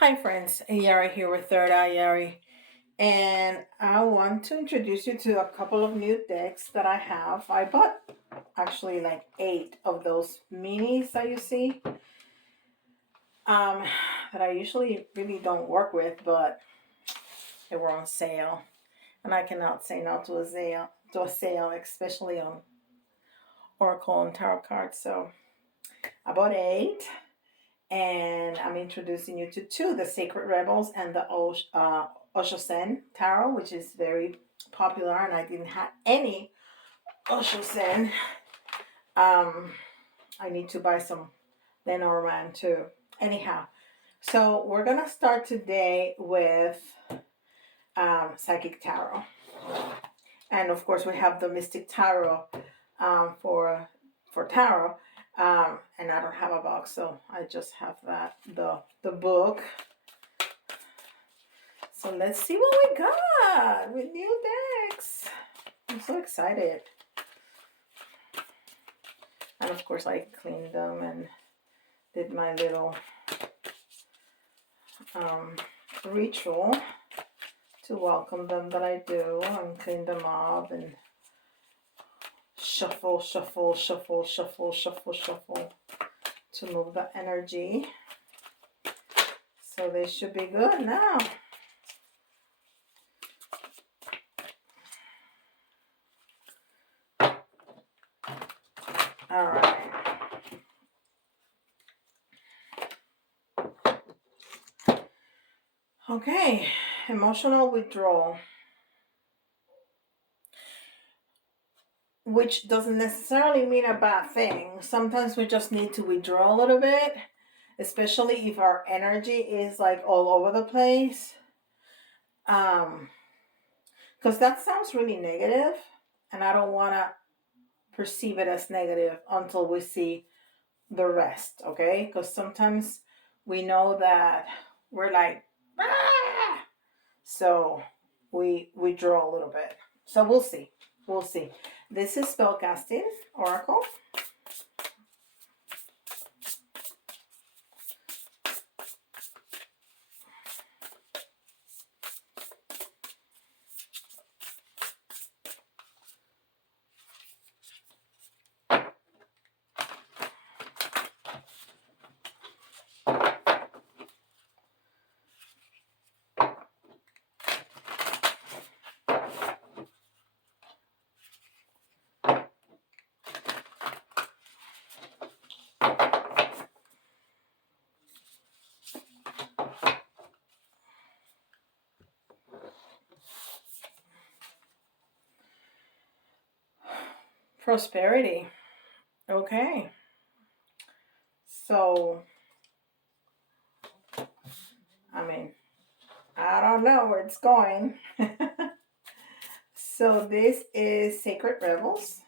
Hi friends, Yari here with Third Eye Yari, and I want to introduce you to a couple of new decks that I have. I bought actually like 8 of those minis that you see, that I usually really don't work with, but they were on sale, and I cannot say no to a sale, especially on Oracle and Tarot cards. So I bought 8. And I'm introducing you to 2, the Sacred Rebels and the Osho Zen Tarot, which is very popular, and I didn't have any Osho Zen. I need to buy some Lenormand too. Anyhow, so we're gonna start today with Psychic Tarot, and of course we have the Mystic Tarot for tarot. And I don't have a box, so I just have the book. So let's see what we got with new decks. I'm so excited. And of course I cleaned them and did my little ritual to welcome them that I do, and clean them up and shuffle, shuffle, shuffle, shuffle, shuffle, shuffle to move the energy. So they should be good now. All right. Okay, emotional withdrawal, which doesn't necessarily mean a bad thing. Sometimes we just need to withdraw a little bit, especially if our energy is like all over the place. Because that sounds really negative, and I don't want to perceive it as negative until we see the rest, okay? Because sometimes we know that we're like, ah! So we withdraw a little bit. So we'll see. We'll see. This is Spellcasting Oracle. Prosperity. Okay. So, I mean, I don't know where it's going. So this is Sacred Rebels.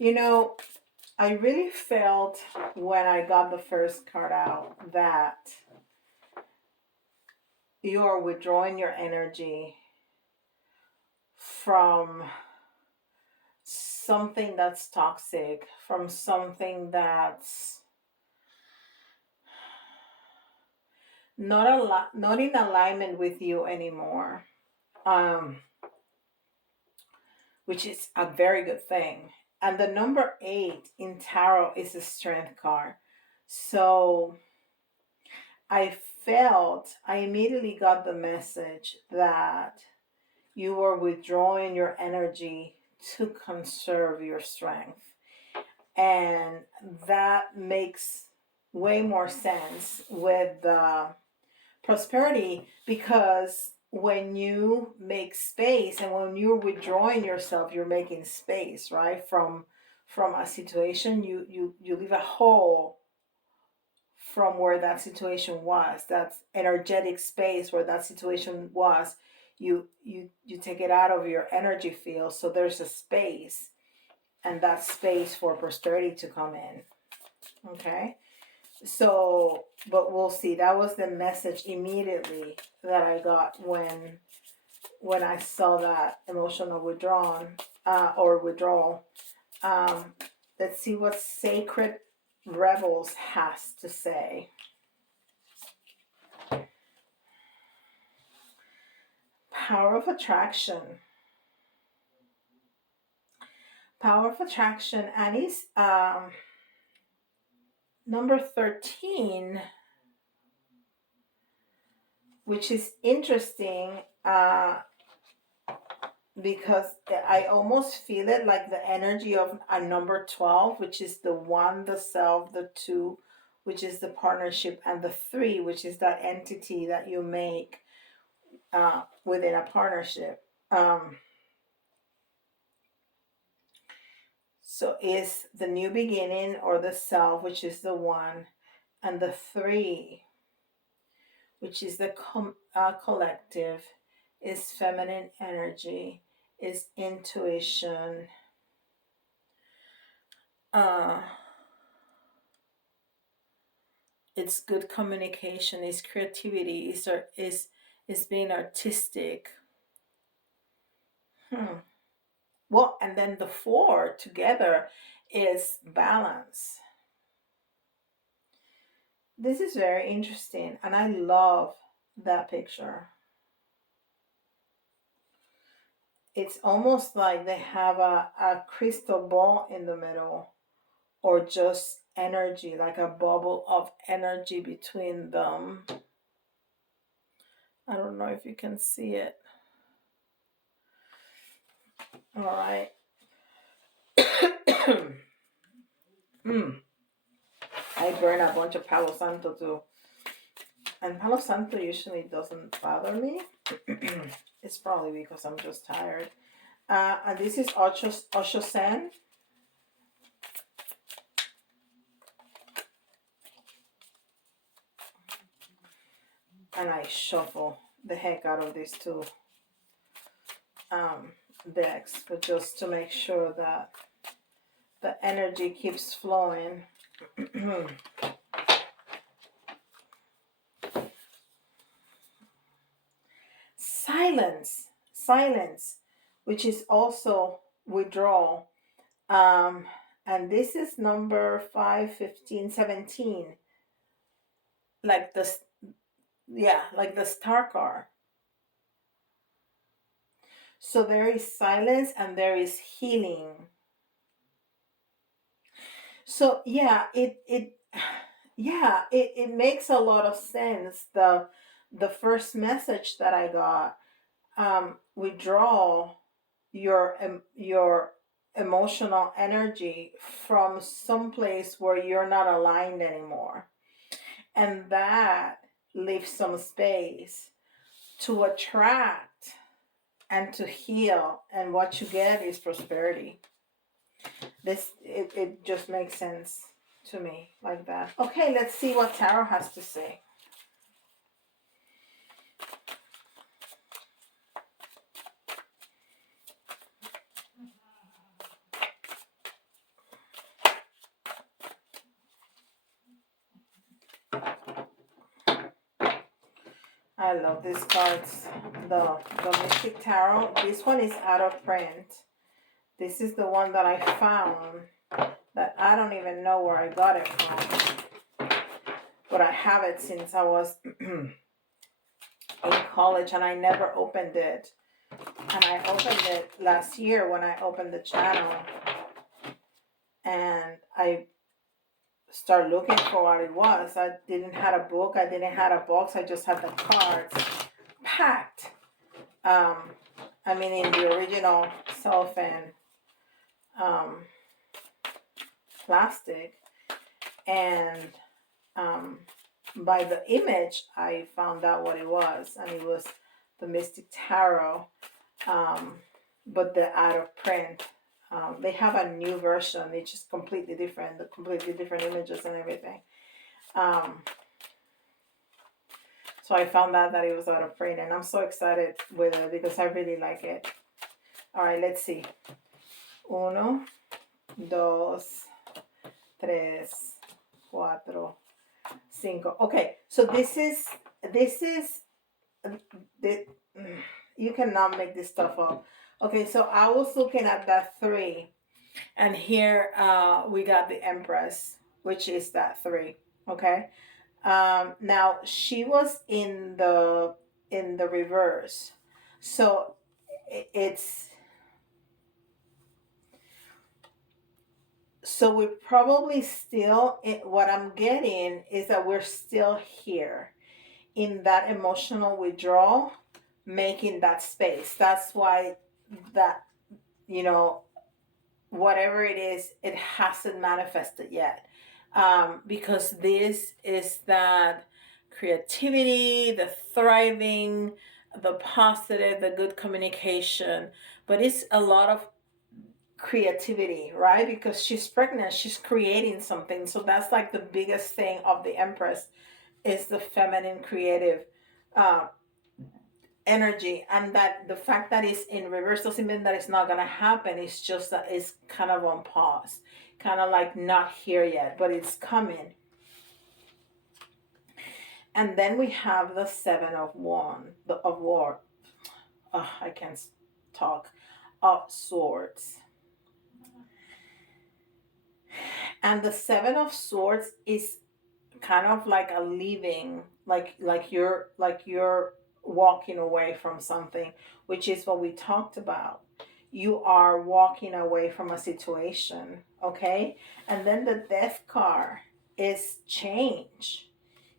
You know, I really felt when I got the first card out that you are withdrawing your energy from something that's toxic, from something that's not in alignment with you anymore, which is a very good thing. And the number 8 in tarot is a strength card. So I immediately got the message that you were withdrawing your energy to conserve your strength. And that makes way more sense with the prosperity, because when you make space and when you're withdrawing yourself, you're making space, right? From a situation, you leave a hole from where that situation was, that energetic space where that situation was. You take it out of your energy field, so there's a space, and that space for prosperity to come in. Okay, So, but we'll see. That was the message immediately that I got when I saw that emotional withdrawal. Um, let's see what Sacred Rebels has to say. Power of attraction. Power of attraction, and it's number 13, which is interesting because I almost feel it like the energy of a number 12, which is the 1, the self, the 2, which is the partnership, and the 3, which is that entity that you make within a partnership. So is the new beginning, or the self, which is the 1, and the 3, which is the collective, is feminine energy, is intuition, it's good communication, is creativity, is being artistic. Well, and then the 4 together is balance. This is very interesting, and I love that picture. It's almost like they have a crystal ball in the middle, or just energy, like a bubble of energy between them. I don't know if you can see it. All right. I burn a bunch of Palo Santo too. And Palo Santo usually doesn't bother me. It's probably because I'm just tired. And this is Osho Zen. And I shuffle the heck out of these two decks, but just to make sure that the energy keeps flowing. Silence, which is also withdrawal. And this is number 5, 15, 17. Like this, yeah, like the star card. So there is silence and there is healing. So yeah, it makes a lot of sense. The first message that I got, withdraw your emotional energy from some place where you're not aligned anymore, and that leaves some space to attract and to heal, and what you get is prosperity. It just makes sense to me like that. Okay, let's see what tarot has to say. I love these cards. The Mythic Tarot. This one is out of print. This is the one that I found that I don't even know where I got it from. But I have it since I was in college, and I never opened it. And I opened it last year when I opened the channel. And I started looking for what it was. I didn't have a book. I didn't have a box. I just had the cards packed. I mean, in the original cellophane plastic. And by the image, I found out what it was. And it was the Mystic Tarot, but they're out of print. They have a new version. It's just completely different. The completely different images and everything. So I found out that it was out of print, and I'm so excited with it because I really like it. All right, let's see. 1, 2, 3, 4, Cinco. Okay, so this is the you cannot make this stuff up. Okay, so I was looking at that three, and here we got the Empress, which is that three. Okay. Now she was in the reverse, so it's so we're probably still what I'm getting is that we're still here in that emotional withdrawal, making that space. That's why that, you know, whatever it is, it hasn't manifested yet. Because this is that creativity, the thriving, the positive, the good communication, but it's a lot of creativity, right? Because she's pregnant, she's creating something. So that's like the biggest thing of the Empress is the feminine creative uh, energy, and that the fact that it's in reverse doesn't mean that it's not going to happen. It's just that it's kind of on pause, kind of like not here yet, but it's coming. And then we have the Seven of Wand, the of War. I can't talk. Of Swords. And the Seven of Swords is kind of like a leaving, like you're walking away from something, which is what we talked about. You are walking away from a situation, okay? And then the Death card is change.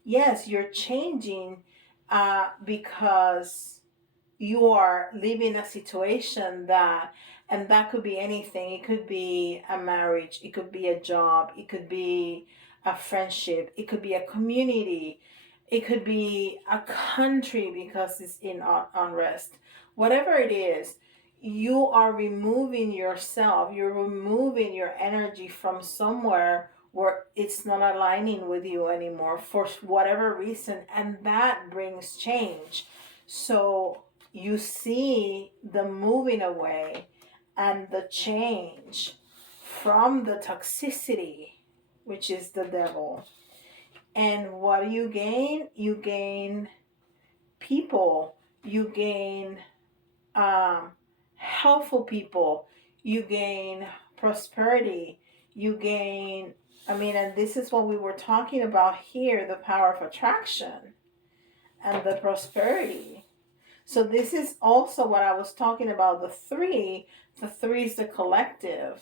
Yes, you're changing because you are leaving a situation that, and that could be anything. It could be a marriage, it could be a job, it could be a friendship, it could be a community, it could be a country because it's in unrest. Whatever it is, you are removing yourself, you're removing your energy from somewhere where it's not aligning with you anymore for whatever reason, and that brings change. So you see the moving away and the change from the toxicity, which is the devil. And what do you gain? You gain people, you gain helpful people, you gain prosperity, you gain, I mean, and this is what we were talking about here, the power of attraction and the prosperity. So this is also what I was talking about, the three. The three is the collective.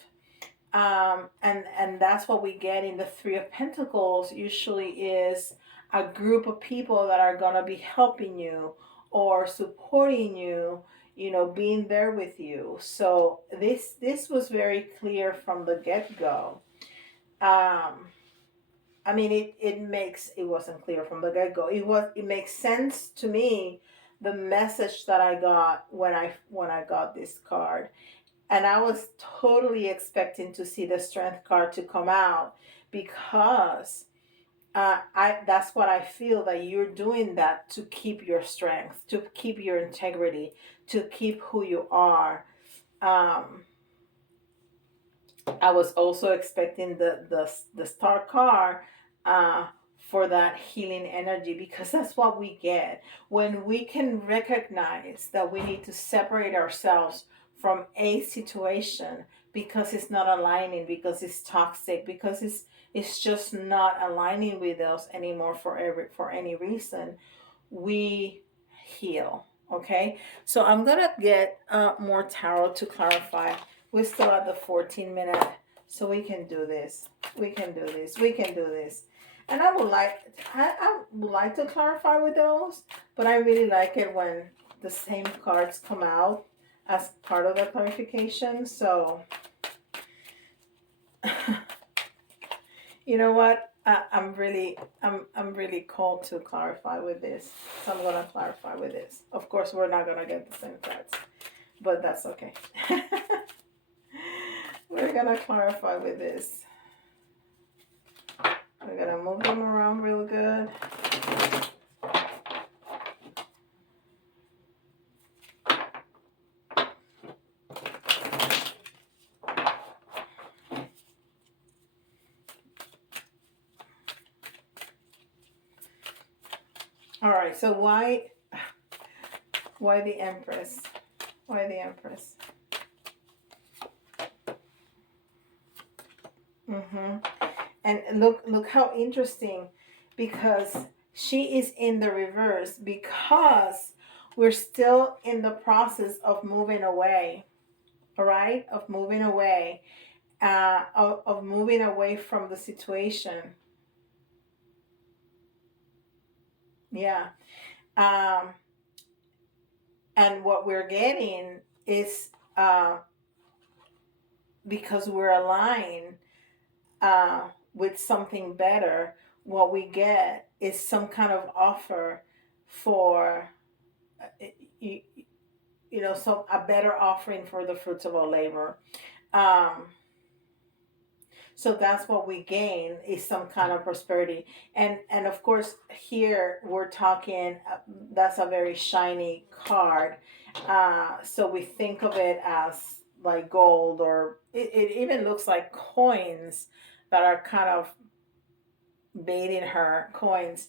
And that's what we get in the Three of Pentacles usually is a group of people that are going to be helping you or supporting you, you know, being there with you. So this was very clear from the get-go. I mean, it wasn't clear from the get-go. It makes sense to me, the message that I got when I got this card. And I was totally expecting to see the Strength card to come out, because I that's what I feel, that you're doing that to keep your strength, to keep your integrity, to keep who you are. I was also expecting the Star card uh, for that healing energy, because that's what we get when we can recognize that we need to separate ourselves from a situation because it's not aligning, because it's toxic, because it's just not aligning with us anymore for any reason. We heal. Okay, so I'm gonna get more tarot to clarify. We're still at the 14-minute, so we can do this. We can do this. We can do this. And I would like to clarify with those, but I really like it when the same cards come out as part of the clarification. So you know what? I'm really called to clarify with this. So I'm gonna clarify with this. Of course, we're not gonna get the same cards, but that's okay. We're gonna clarify with this. We're gonna move them around real good. All right, so why the Empress? Why the Empress? Mm-hmm. And look how interesting, because she is in the reverse, because we're still in the process of moving away, all right? Of moving away, of moving away from the situation. Yeah. Um, and what we're getting is, because we're aligned with something better, what we get is some kind of offer for, you, you know, some a better offering for the fruits of our labor. Um, so that's what we gain, is some kind of prosperity. And of course, here we're talking, that's a very shiny card. So we think of it as like gold, or it even looks like coins that are kind of baiting her, coins.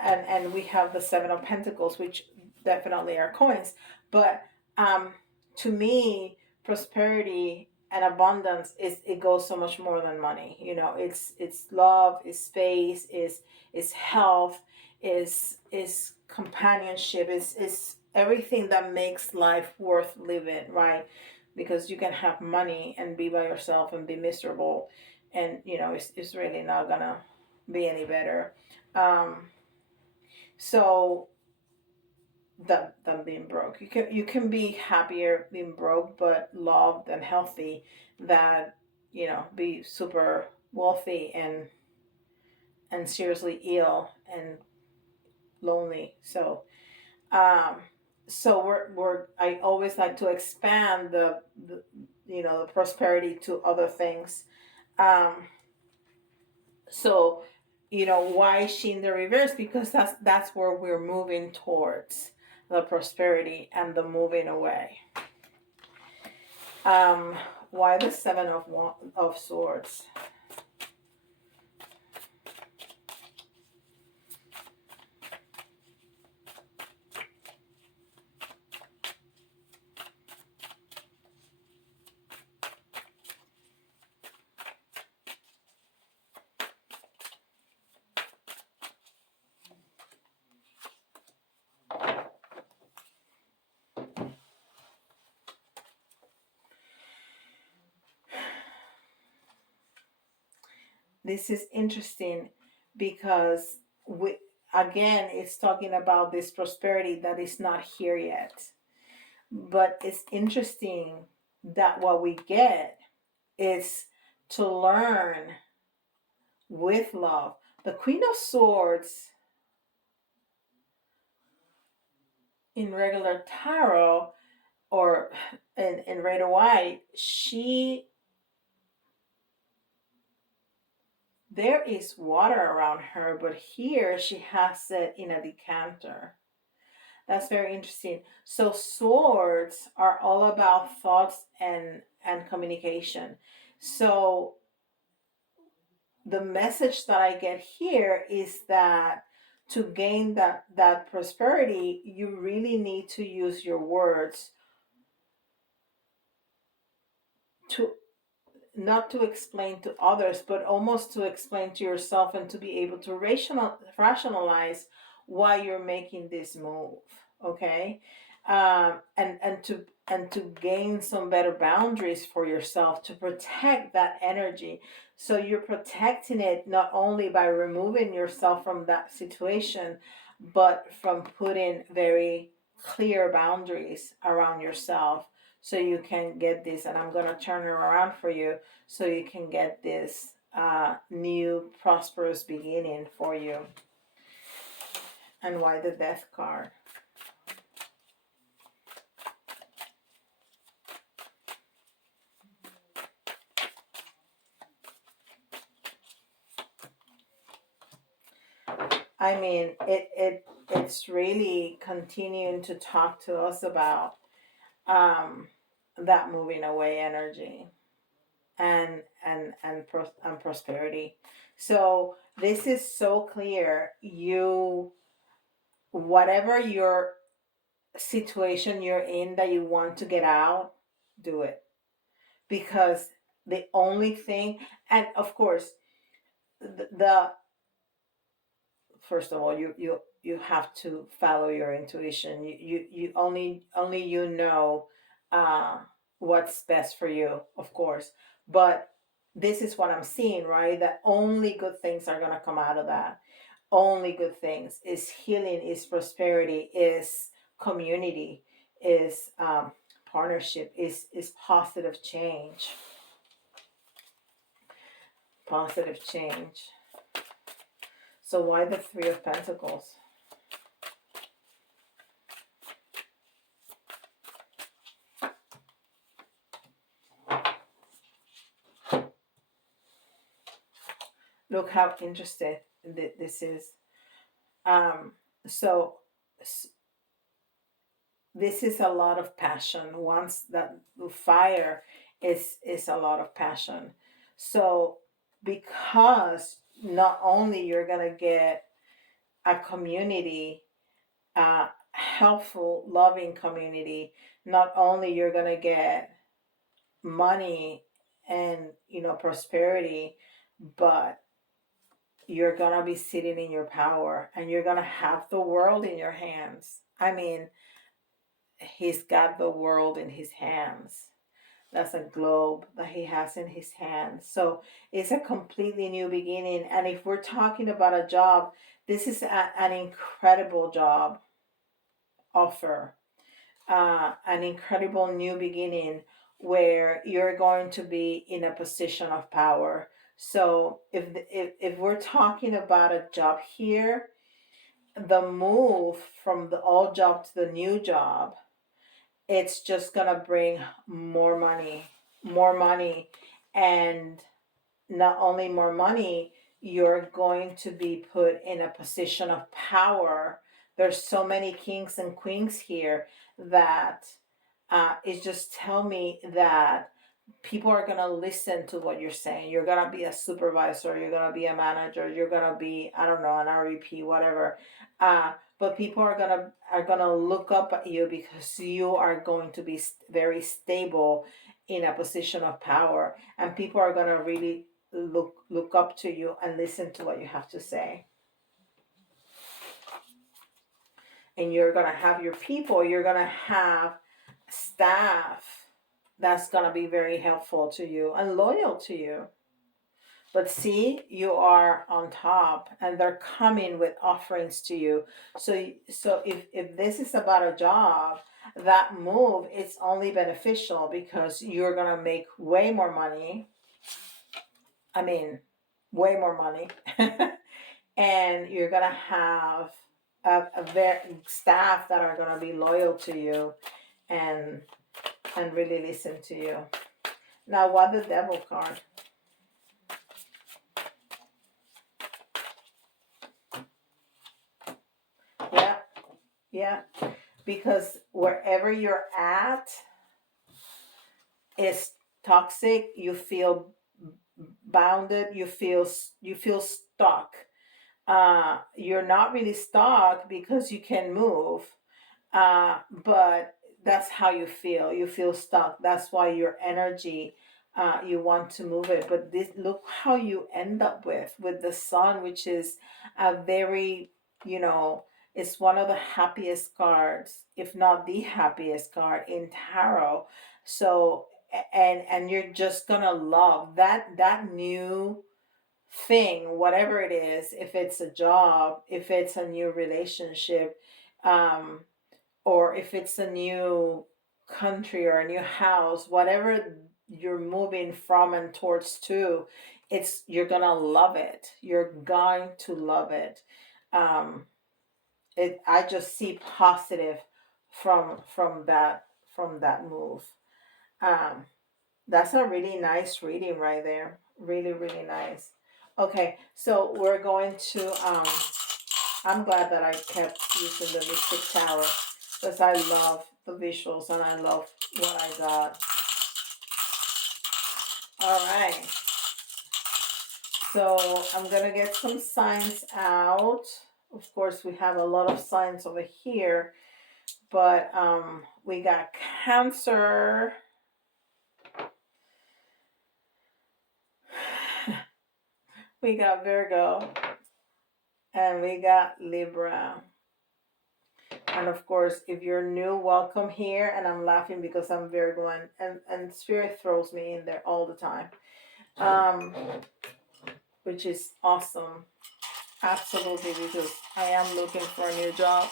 And we have the Seven of Pentacles, which definitely are coins. But um to me, prosperity and abundance, is, it goes so much more than money. You know, it's love, is space, is health, is companionship, is everything that makes life worth living, right? Because you can have money and be by yourself and be miserable, and you know, it's really not gonna be any better. Um, so than being broke, you can be happier being broke, but loved and healthy, that, you know, be super wealthy and seriously ill and lonely. Um, so we're I always like to expand the you know, the prosperity to other things. Um, So, you know, why is she in the reverse? Because that's where we're moving towards, the prosperity and the moving away. Um, why the of Swords? This is interesting because again, it's talking about this prosperity that is not here yet. But it's interesting that what we get is to learn with love. The Queen of Swords in regular tarot, or in red or white, there is water around her, but here she has it in a decanter. That's very interesting. So swords are all about thoughts and communication. So the message that I get here is that to gain that prosperity, you really need to use your words to, not to explain to others, but almost to explain to yourself, and to be able to rationalize why you're making this move. Okay. And to gain some better boundaries for yourself, to protect that energy. So you're protecting it not only by removing yourself from that situation, but from putting very clear boundaries around yourself, so you can get this. And I'm going to turn it around for you, so you can get this new prosperous beginning for you. And why the Death card? I mean, it's really continuing to talk to us about um, that moving away energy, and prosperity. So this is so clear. whatever your situation you're in that you want to get out, do it. Because the only thing, and of course, the first of all, you have to follow your intuition. You only you know uh what's best for you, of course. But this is what I'm seeing, right? That only good things are gonna come out of that. Only good things is healing, is prosperity, is community, is partnership, is positive change. Positive change. So why the Three of Pentacles? Look how interested this is. Um, so this is a lot of passion. Once that fire is a lot of passion. So because not only you're gonna get a community, helpful, loving community, not only you're gonna get money and prosperity, but you're gonna be sitting in your power and you're gonna have the world in your hands. I mean, he's got the world in his hands. That's a globe that he has in his hands. So it's a completely new beginning. And if we're talking about a job, this is an incredible job offer, an incredible new beginning where you're going to be in a position of power. So if we're talking about a job here, the move from the old job to the new job, it's just gonna bring more money, and not only more money, you're going to be put in a position of power. There's so many kings and queens here that it just tell me that people are going to listen to what you're saying. You're going to be a supervisor, you're going to be a manager, you're going to be, I don't know, an REP, whatever. But people are going to look up at you because you are going to be very stable in a position of power, and people are going to really look up to you and listen to what you have to say. And you're going to have your people, you're going to have staff that's going to be very helpful to you and loyal to you. But see, you are on top and they're coming with offerings to you. So if this is about a job, that move is only beneficial because you're going to make way more money. I mean, way more money. And you're going to have a very staff that are going to be loyal to you and really listen to you. Now, what the Devil card? Yeah, yeah. Because wherever you're at is toxic. You feel bounded. You feel stuck. You're not really stuck because you can move. But that's how you feel. You feel stuck. That's why your energy, you want to move it. But this, look how you end up with the Sun, which is a very, it's one of the happiest cards, if not the happiest card in tarot. So and you're just gonna love that new thing, whatever it is. If it's a job, if it's a new relationship, um or if it's a new country or a new house, whatever you're moving from and towards to, you're gonna love it. You're going to love it. Um, I just see positive from that move. Um, that's a really nice reading right there. Really, really nice. Okay, so we're going to I'm glad that I kept using the Mystic Tarot because I love the visuals and I love what I got. All right. So I'm going to get some signs out. Of course, we have a lot of signs over here, but we got Cancer, we got Virgo, and we got Libra. And of course, if you're new, welcome here. And I'm laughing because I'm Virgo, and Spirit throws me in there all the time, um, which is awesome. Absolutely, because I am looking for a new job.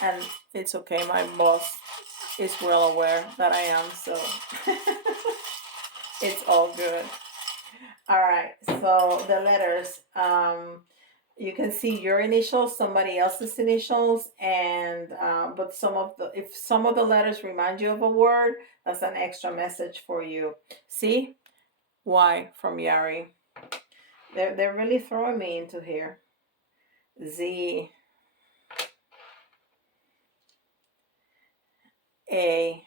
And it's okay, my boss is well aware that I am, so it's all good. All right, so the letters, you can see your initials, somebody else's initials, and but if some of the letters remind you of a word, that's an extra message for you. See, Y from Yari. They're really throwing me into here. Z, A,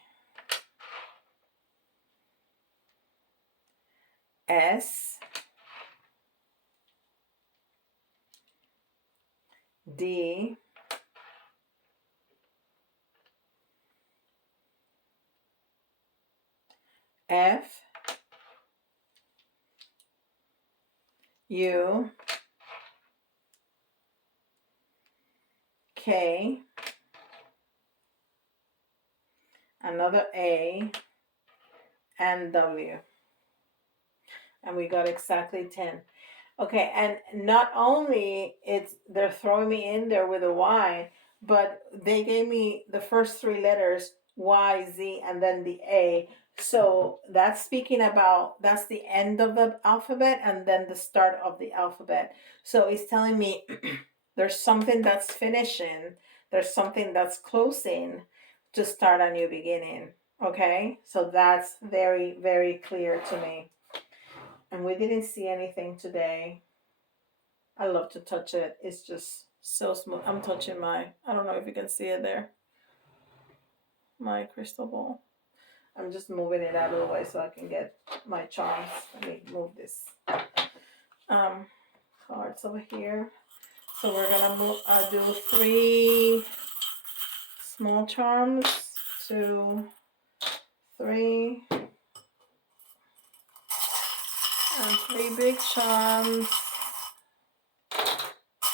S, D, F, U, K, another A, and W. And we got exactly 10. Okay, and not only they're throwing me in there with a Y, but they gave me the first three letters, Y, Z, and then the A. So that's speaking about that's the end of the alphabet and then the start of the alphabet. So it's telling me there's something that's finishing, there's something that's closing to start a new beginning. Okay, so that's very, very clear to me. And we didn't see anything today. I love to touch it. It's just so smooth. I'm touching I don't know if you can see it there. My crystal ball. I'm just moving it out of the way so I can get my charms. Let me move this cards over here. So we're gonna do 3 small charms, 2, 3, and 3 big charms.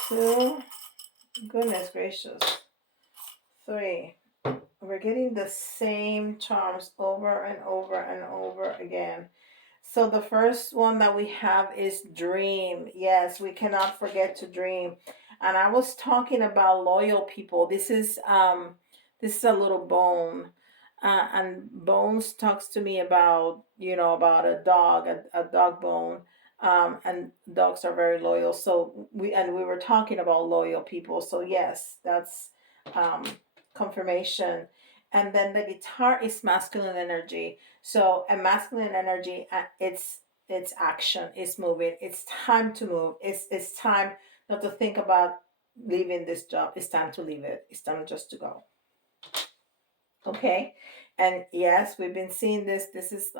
2, goodness gracious, 3. We're getting the same charms over and over and over again. So the first one that we have is dream. Yes, we cannot forget to dream. And I was talking about loyal people. This is a little bone. And Bones talks to me about, about a dog, a dog bone. And dogs are very loyal. So we were talking about loyal people. So yes, that's confirmation. And then the guitar is masculine energy. So a masculine energy, it's action, it's moving, it's time to move. It's time not to think about leaving this job. It's time to leave it. It's time just to go. Okay, and yes, we've been seeing this. This is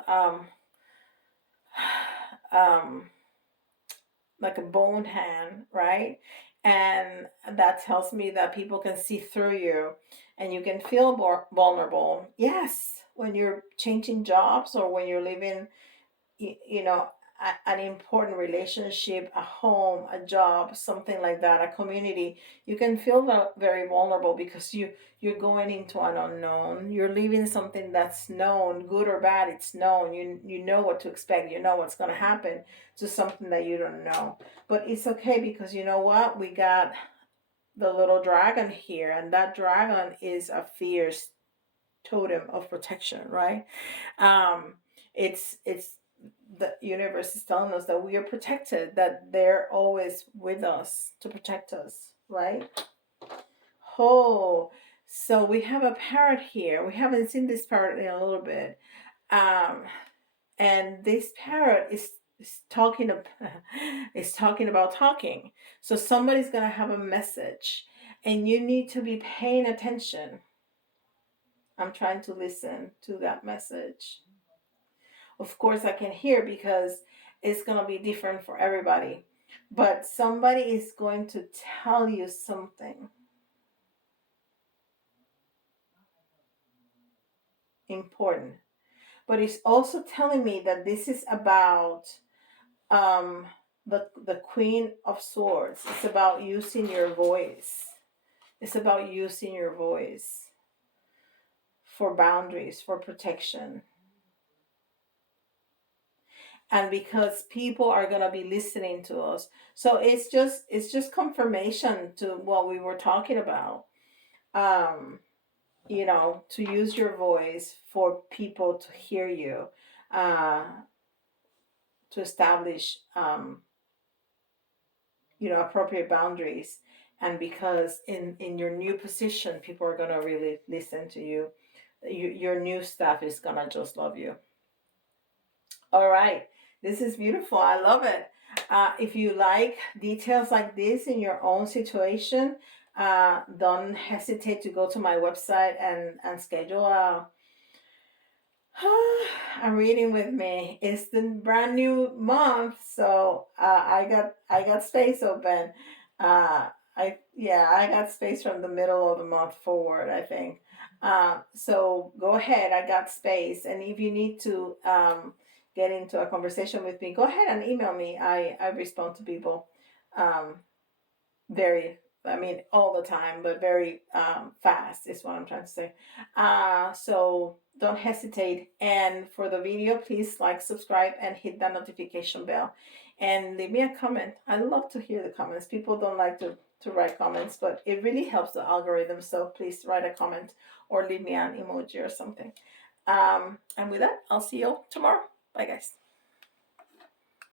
like a bone hand, right? And that tells me that people can see through you and you can feel more vulnerable. Yes, when you're changing jobs or when you're leaving, an important relationship, a home, a job, something like that, a community, you can feel very vulnerable because you're going into an unknown. You're leaving something that's known, good or bad, it's known. You know what to expect. You know what's going to happen to something that you don't know. But it's okay because you know what? We got the little dragon here, and that dragon is a fierce totem of protection, right? It's the universe is telling us that we are protected, that they're always with us to protect us, right? Oh, so we have a parrot here. We haven't seen this parrot in a little bit. And this parrot is talking is talking about talking. So somebody's gonna have a message and you need to be paying attention. I'm trying to listen to that message. Of course I can hear because it's going to be different for everybody. but somebody is going to tell you something important. But it's also telling me that this is about um, the Queen of Swords. It's about using your voice. It's about using your voice for boundaries, for protection. And because people are going to be listening to us. So it's just confirmation to what we were talking about. Um, to use your voice for people to hear you, uh, to establish appropriate boundaries. And because in your new position, people are going to really listen to you. Your new staff is going to just love you. All right, this is beautiful. I love it. If you like details like this in your own situation, don't hesitate to go to my website and schedule a reading with me. It's the brand new month, so I got space open. I got space from the middle of the month forward, I think. So go ahead, I got space, and if you need to get into a conversation with me, go ahead and email me. I respond to people um, very, I mean, all the time, but very fast is what I'm trying to say. So don't hesitate. And for the video, please like, subscribe, and hit that notification bell. And leave me a comment. I love to hear the comments. People don't like to write comments, but it really helps the algorithm. So please write a comment or leave me an emoji or something. And with that, I'll see you all tomorrow. Bye, guys.